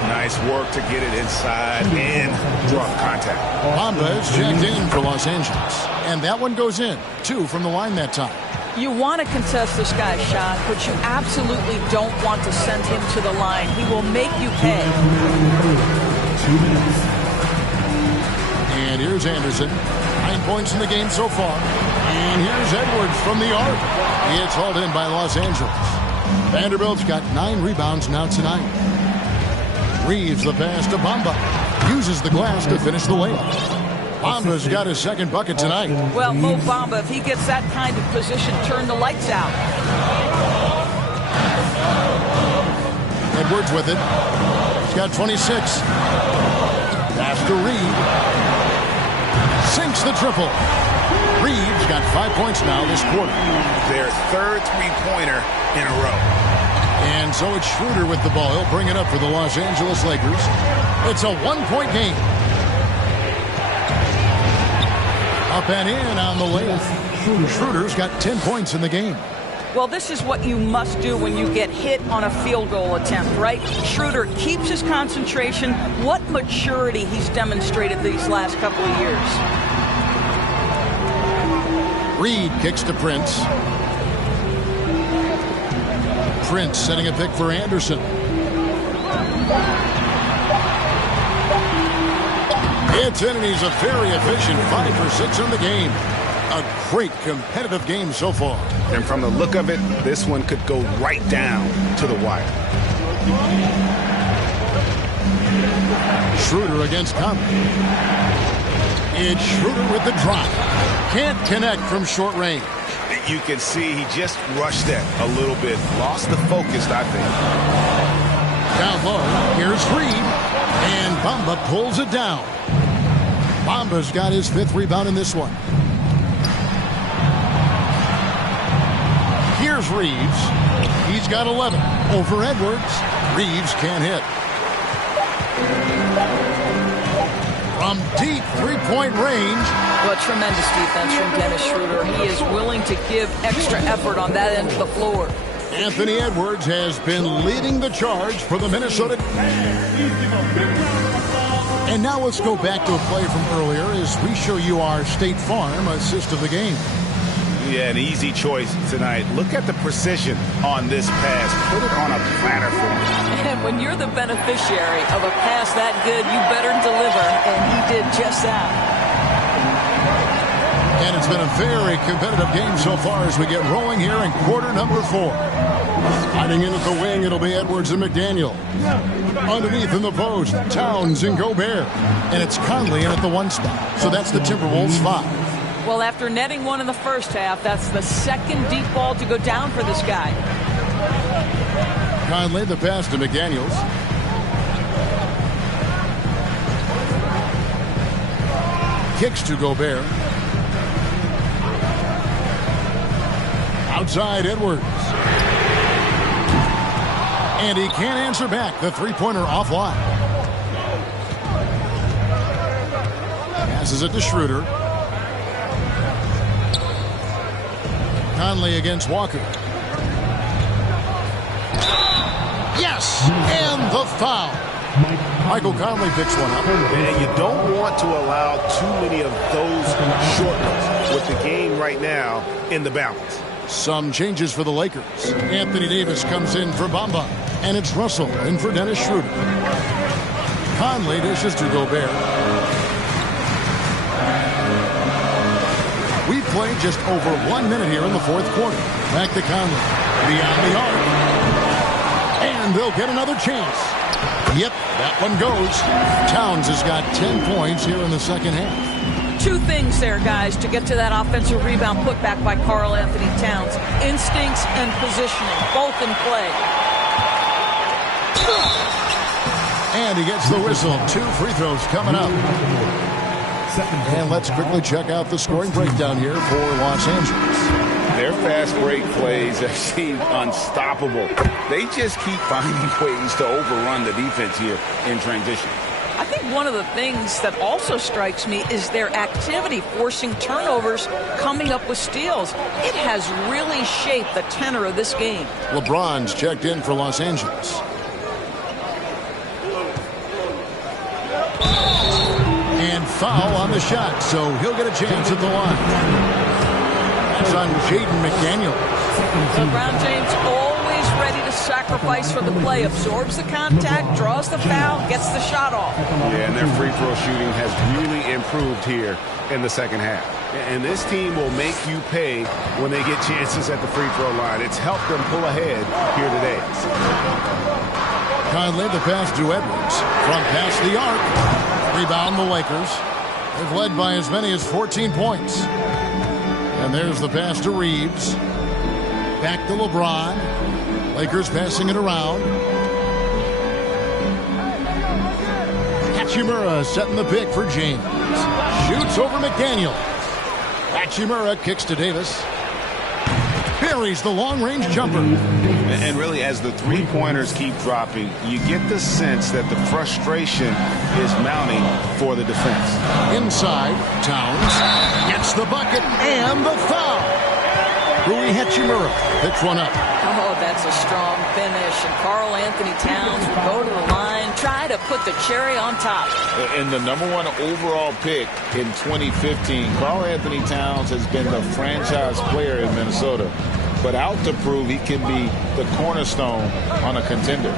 Nice work to get it inside and draw contact. Bamba is checked in for Los Angeles. And that one goes in. Two from the line that time. You want to contest this guy's shot, but you absolutely don't want to send him to the line. He will make you pay. 2 minutes. And here's Anderson. 9 points in the game so far. And here's Edwards from the arc. It's hauled in by Los Angeles. Vanderbilt's got 9 rebounds now tonight. Reeves the pass to Bamba. Uses the glass to finish the layup. Bamba's got his second bucket tonight. Well, Mo Bamba, if he gets that kind of position, turn the lights out. Edwards with it. He's got 26. Pass to Reed. Sinks the triple. Reed's got 5 points now this quarter. Their third three-pointer in a row. And so it's Schroeder with the ball. He'll bring it up for the Los Angeles Lakers. It's a 1-point game. Up and in on the layup. Schroeder's got 10 points in the game. Well, this is what you must do when you get hit on a field goal attempt, right? Schroeder keeps his concentration. What maturity he's demonstrated these last couple of years. Reed kicks to Prince. Prince setting a pick for Anderson. It's in, and he's a very efficient 5 for 6 in the game. A great competitive game so far. And from the look of it, this one could go right down to the wire. Schroeder against Conley. It's Schroeder with the drop. Can't connect from short range. You can see he just rushed that a little bit. Lost the focus, I think. Down low, here's Reed. And Bamba pulls it down. Bamba's got his 5th rebound in this one. Here's Reeves. He's got 11. Over Edwards. Reeves can't hit. From deep three-point range. Well, tremendous defense from Dennis Schroeder. He is willing to give extra effort on that end of the floor. Anthony Edwards has been leading the charge for the Minnesota. And now let's go back to a play from earlier as we show you our State Farm assist of the game. Yeah, an easy choice tonight. Look at the precision on this pass. Put it on a platter for me. And when you're the beneficiary of a pass that good, you better deliver, and he did just that. And it's been a very competitive game so far as we get rolling here in quarter number 4. Sliding in at the wing, it'll be Edwards and McDaniel. Underneath in the post, Towns and Gobert. And it's Conley in at the 1 spot. So that's the Timberwolves 5. Well, after netting one in the first half, that's the second deep ball to go down for this guy. Conley, the pass to McDaniels. Kicks to Gobert. Outside Edwards. And he can't answer back. The three-pointer offline. Passes it to Schroeder. Conley against Walker. Yes! And the foul. Michael Conley picks one up. And you don't want to allow too many of those short ones with the game right now in the balance. Some changes for the Lakers. Anthony Davis comes in for Bamba. And it's Russell in for Dennis Schroeder. Conley dishes to Gobert. We've played just over 1 minute here in the fourth quarter. Back to Conley. Beyond the arc. And they'll get another chance. Yep, that one goes. Towns has got 10 points here in the second half. Two things there, guys, to get to that offensive rebound putback by Karl Anthony Towns. Instincts and positioning, both in play. And he gets the whistle. 2 free throws coming up. And let's quickly check out the scoring breakdown here for Los Angeles. Their fast break plays have seemed unstoppable. They just keep finding ways to overrun the defense here in transition. I think one of the things that also strikes me is their activity, forcing turnovers, coming up with steals. It has really shaped the tenor of this game. LeBron's checked in for Los Angeles. And foul on the shot, so he'll get a chance at the line. That's on Jaden McDaniel. LeBron James always ready to sacrifice for the play. Absorbs the contact, draws the foul, gets the shot off. Yeah, and their free throw shooting has really improved here in the second half. And this team will make you pay when they get chances at the free throw line. It's helped them pull ahead here today. Conley the pass to Edwards. From past the arc. Rebound the Lakers. They've led by as many as 14 points. And there's the pass to Reeves. Back to LeBron. Lakers passing it around. Hachimura setting the pick for James. Shoots over McDaniel. Hachimura kicks to Davis. Buries the long-range jumper. And really, as the three-pointers keep dropping, you get the sense that the frustration is mounting for the defense. Inside, Towns gets the bucket and the foul. Rui Hachimura picks one up. Oh, that's a strong finish. And Karl Anthony Towns will go to the line, try to put the cherry on top. And the #1 overall pick in 2015, Karl Anthony Towns has been the franchise player in Minnesota, but out to prove he can be the cornerstone on a contender.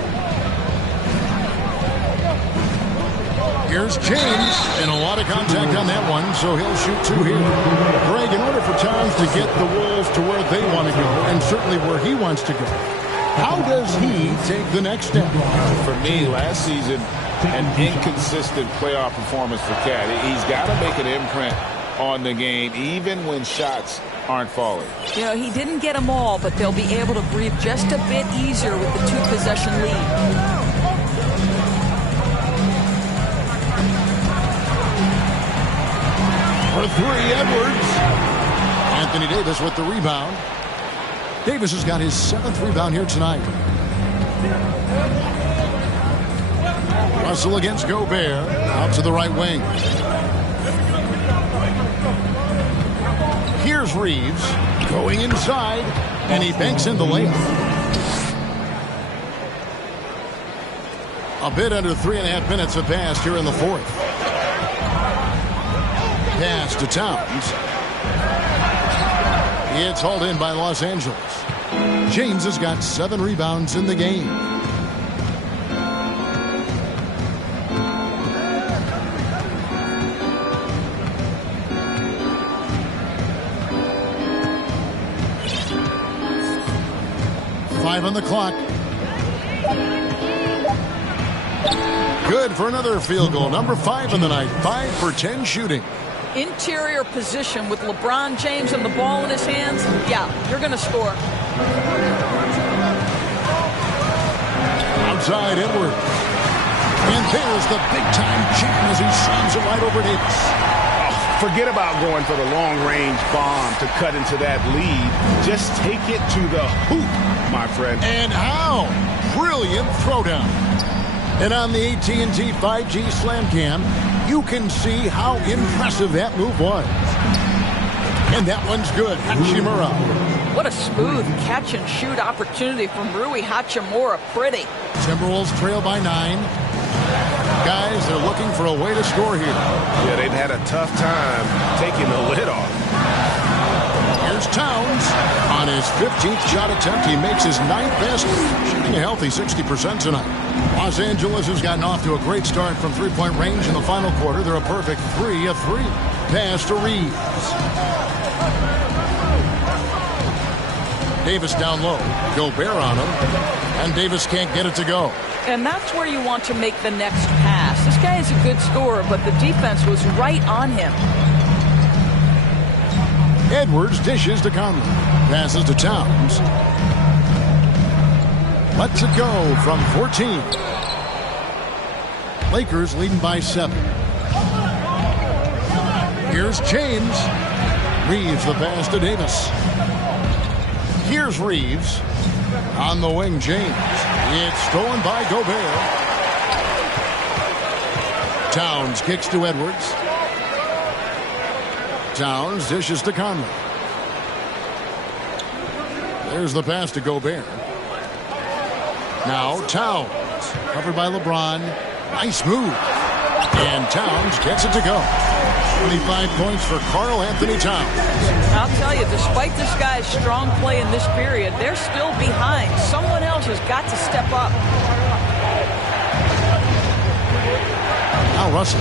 Here's James, and a lot of contact on that one, so he'll shoot 2 here. Greg, in order for Towns to get the Wolves to where they want to go, and certainly where he wants to go, how does he take the next step? For me, last season, an inconsistent playoff performance for Cat. He's got to make an imprint on the game, even when shots aren't falling. You know, he didn't get them all, but they'll be able to breathe just a bit easier with the 2-possession lead. For 3, Edwards. Anthony Davis with the rebound. Davis has got his 7th rebound here tonight. Russell against Gobert. Out to the right wing. Here's Reeves going inside, and he banks in the layup. A bit under 3.5 minutes have passed here in the fourth. Pass to Towns. It's hauled in by Los Angeles. James has got 7 rebounds in the game. Five on the clock. Good for another field goal. Number 5 in the night. 5 for 10 shooting. Interior position with LeBron James and the ball in his hands. Yeah, you're going to score. Outside Edwards. And there's the big-time jam as he slams it right over Davis. Forget about going for the long-range bomb to cut into that lead. Just take it to the hoop, my friend. And how? Brilliant throwdown. And on the AT&T 5G Slam Cam, you can see how impressive that move was. And that one's good. Hachimura. What a smooth catch-and-shoot opportunity from Rui Hachimura. Pretty. Timberwolves trail by 9. Guys, they're looking for a way to score here. Yeah, they've had a tough time taking the lid off. Here's Towns. On his 15th shot attempt, he makes his 9th basket, shooting a healthy 60% tonight. Los Angeles has gotten off to a great start from three-point range in the final quarter. They're a perfect 3 of 3. Pass to Reeves. Davis down low. Gobert on him. And Davis can't get it to go. And that's where you want to make the next pass. This guy is a good scorer, but the defense was right on him. Edwards dishes to Conley. Passes to Towns. Lets it go from 14. Lakers leading by 7. Here's James. Reeves the pass to Davis. Here's Reeves. On the wing, James. It's stolen by Gobert. Towns kicks to Edwards. Towns dishes to Conley. There's the pass to Gobert. Now Towns. Covered by LeBron. Nice move. And Towns gets it to go. 25 points for Karl Anthony Towns. I'll tell you, despite this guy's strong play in this period, they're still behind. Someone else has got to step up. Now Russell.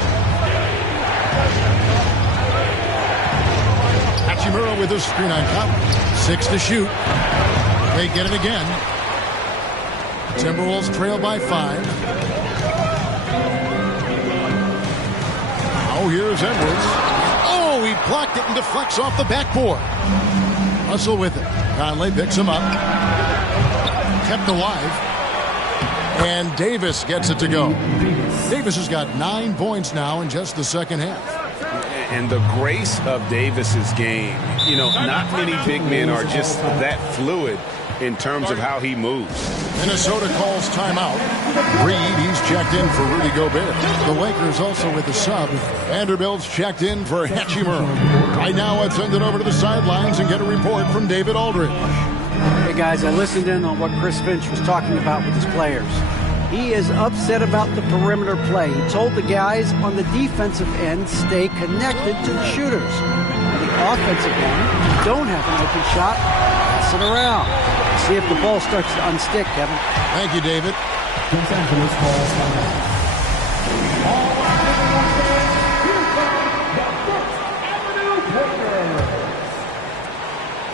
Hachimura with his screen on top. 6 to shoot. They get it again. Timberwolves trail by 5. Now here's Edwards. Oh, he blocked it and deflects off the backboard. Russell with it. Conley picks him up. Kept alive. And Davis gets it to go. Davis has got 9 points now in just the second half. And the grace of Davis's game, you know, not many big men are just that fluid in terms of how he moves. Minnesota calls timeout. Reed, he's checked in for Rudy Gobert. The Lakers also with the sub. Vanderbilt's checked in for Hachimura. Right now, let's send it over to the sidelines and get a report from David Aldridge. Hey, guys, I listened in on what Chris Finch was talking about with his players. He is upset about the perimeter play. He told the guys on the defensive end, stay connected to the shooters. On the offensive end, if you don't have an open shot, pass it around. See if the ball starts to unstick, Kevin. Thank you, David. Los Angeles calls timeout.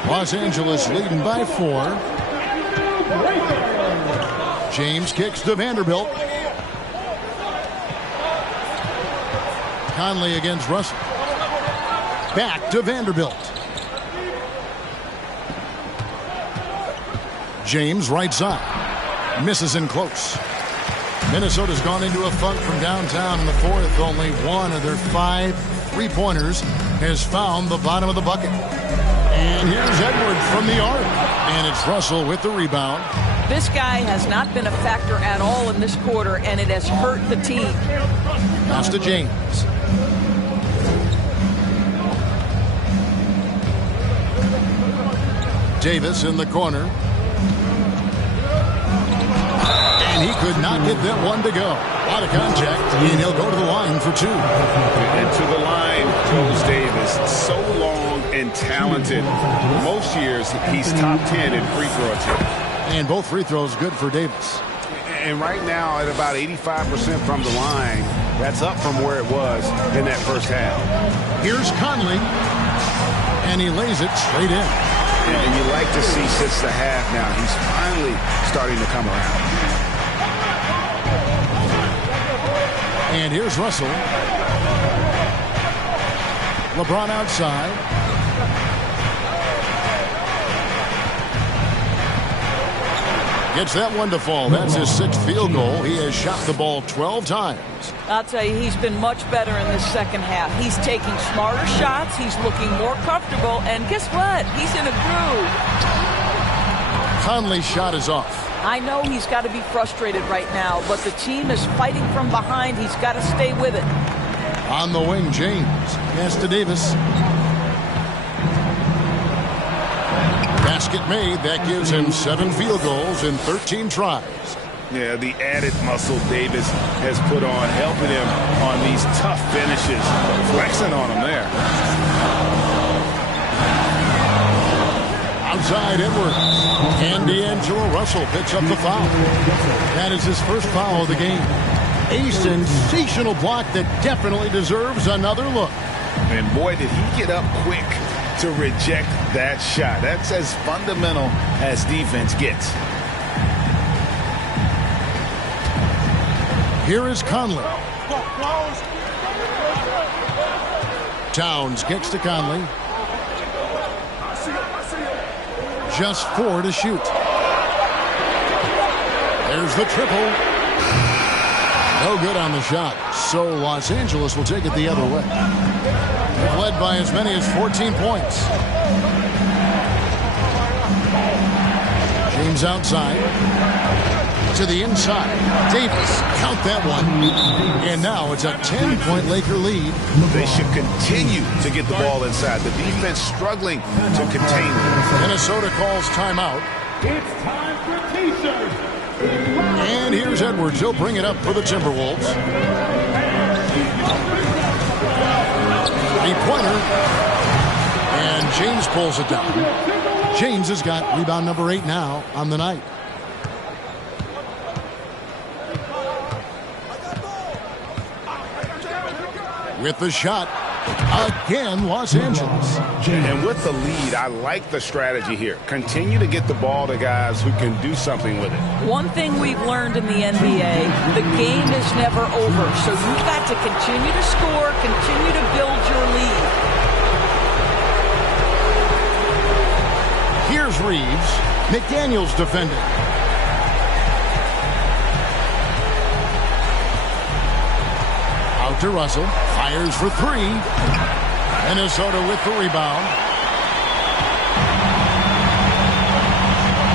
Los Angeles leading by 4. James kicks to Vanderbilt. Conley against Russell. Back to Vanderbilt. James right side. Misses in close. Minnesota's gone into a funk from downtown in the fourth. Only one of their 5 3-pointers has found the bottom of the bucket. And here's Edwards from the arc. And it's Russell with the rebound. This guy has not been a factor at all in this quarter, and it has hurt the team. Pass to James. Davis in the corner. And he could not get that one to go. A lot of contact, and he'll go to the line for 2. And to the line goes Davis. So long and talented. Most years, he's top 10 in free throw attempts. And both free throws good for Davis. And right now, at about 85% from the line, that's up from where it was in that first half. Here's Conley. And he lays it straight in. And you like to see since the half now, he's finally starting to come around. And here's Russell. LeBron outside. Gets that one to fall. That's his 6th field goal. He has shot the ball 12 times. I'll tell you, he's been much better in this second half. He's taking smarter shots. He's looking more comfortable. And guess what? He's in a groove. Conley's shot is off. I know he's got to be frustrated right now, but the team is fighting from behind. He's got to stay with it. On the wing, James. Pass to Davis. Basket made. That gives him 7 field goals in 13 tries. Yeah, the added muscle Davis has put on, helping him on these tough finishes. Flexing on him there. outside Edwards. And D'Angelo Russell picks up the foul. That is his first foul of the game. A sensational block that definitely deserves another look. And boy, did he get up quick to reject that shot. That's as fundamental as defense gets. Here is Conley. Towns kicks to Conley. Just 4 to shoot. There's the triple. No good on the shot. So Los Angeles will take it the other way. They've led by as many as 14 points. James outside. To the inside. Davis, count that one. And now it's a 10-point Laker lead. They should continue to get the ball inside. The defense struggling to contain them. Minnesota calls timeout. It's time for T-shirts. And here's Edwards. He'll bring it up for the Timberwolves. Three-pointer. And James pulls it down. James has got rebound number 8 now on the night. With the shot, again, Los Angeles. And with the lead, I like the strategy here. Continue to get the ball to guys who can do something with it. One thing we've learned in the NBA, the game is never over. So you've got to continue to score, continue to build your lead. Here's Reeves. McDaniels defending. To Russell, fires for 3. Minnesota with the rebound.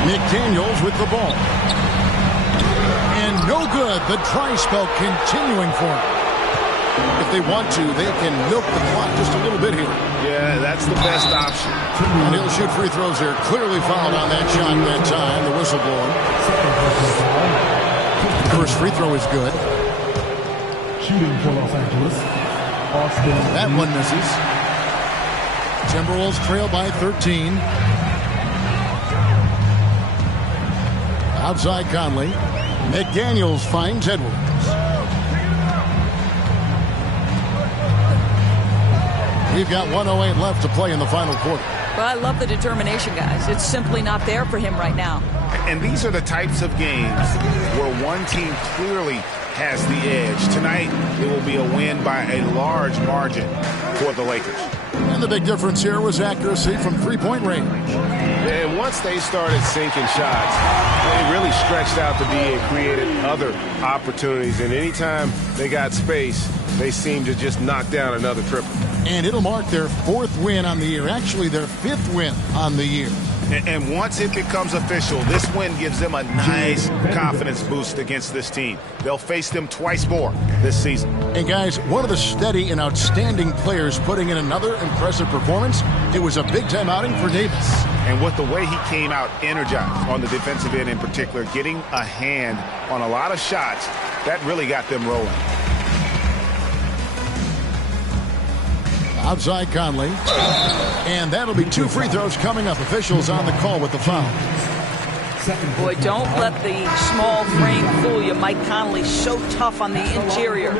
McDaniels with the ball. And no good. The try spell continuing for him. If they want to, they can milk the clock just a little bit here. Yeah, that's the best option. And he'll shoot free throws here. Clearly fouled on that shot that time. The whistle blowing. First free throw is good. Shooting for Los Angeles, Austin. That one misses. Timberwolves trail by 13. Outside Conley. McDaniels finds Edwards. We've got 1:08 left to play in the final quarter. Well, I love the determination, guys. It's simply not there for him right now. And these are the types of games where one team clearly has the edge. Tonight, it will be a win by a large margin for the Lakers. And the big difference here was accuracy from three-point range. And once they started sinking shots, they really stretched out the D and created other opportunities. And anytime they got space, they seemed to just knock down another triple. And it'll mark their 4th win on the year. Actually, their 5th win on the year. And once it becomes official, this win gives them a nice confidence boost against this team. They'll face them twice more this season. And guys, one of the steady and outstanding players putting in another impressive performance, it was a big-time outing for Davis. And with the way he came out energized on the defensive end in particular, getting a hand on a lot of shots, that really got them rolling. Outside Conley. And that'll be 2 free throws coming up. Officials on the call with the foul. Boy, don't let the small frame fool you. Mike Conley so tough on the interior.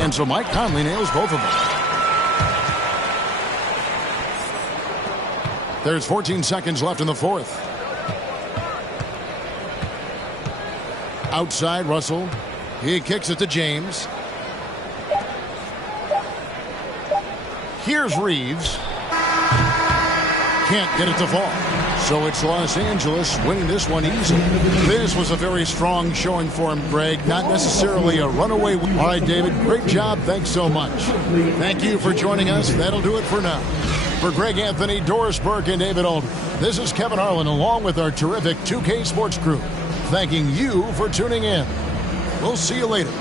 And so Mike Conley nails both of them. There's 14 seconds left in the 4th. Outside Russell. He kicks it to James. Here's Reeves. Can't get it to fall. So it's Los Angeles winning this one easily. This was a very strong showing for him, Greg. Not necessarily a runaway. All right, David, great job. Thanks so much. Thank you for joining us. That'll do it for now. For Greg Anthony, Doris Burke, and David Aldridge, this is Kevin Harlan along with our terrific 2K Sports crew, thanking you for tuning in. We'll see you later.